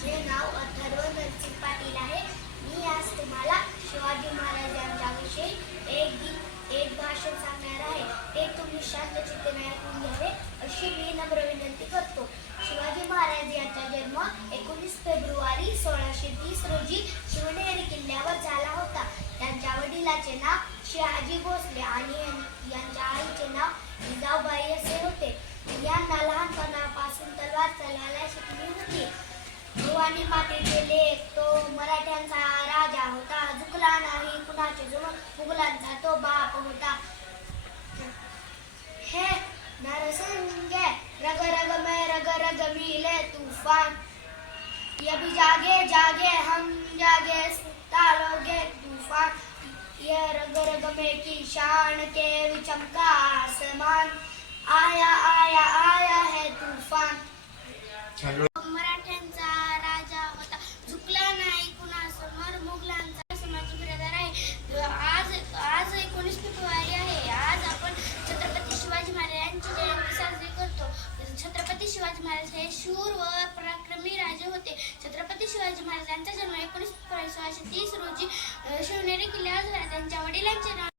माझे नाव अथर्व नरसिंग पाटील आहे. मी आज तुम्हाला शिवाजी महाराजांच्याविषयी एक गीत एक भाषण सांगणार आहे. ते तुम्ही शांत चित्तेने ऐकून घ्यावे अशी मी नम्र विनंती करतो. शिवाजी महाराज यांचा जन्म एकोणीस फेब्रुवारी सोळाशे तीस रोजी शिवनेरी किल्ल्यावर झाला होता. त्यांच्या वडिलाचे नाव शहाजी भोसले आणि भवानी मातेचे लेख तो मराठ्यांचा राजा होता. झुकला नाही कुणाचे जवळ मुघलांचा तो बाप होता. हे नरसिंगे रग रग में रग रग मिले तूफान. ये भी जागे जागे हम जागे तालोगे तूफान. ये रग रग में की शान के भी चमका आसमान. आया आया आया है तूफान मराठ्यांचा राजा होता झुकला नाही कुणासमोर मुघलांचा समाज ब्रदर आहे आज आज एकोणीस फेब्रुवारी आहे आज आपण छत्रपती शिवाजी महाराजांची जयंती साजरी करतो छत्रपती शिवाजी महाराज हे शूर व पराक्रमी राजे होते. छत्रपती शिवाजी महाराजांचा जन्म एकोणीस सोळाशे तीस रोजी शिवनेरी किल्ल्यावर झाला. त्यांच्या वडिलांचे नाव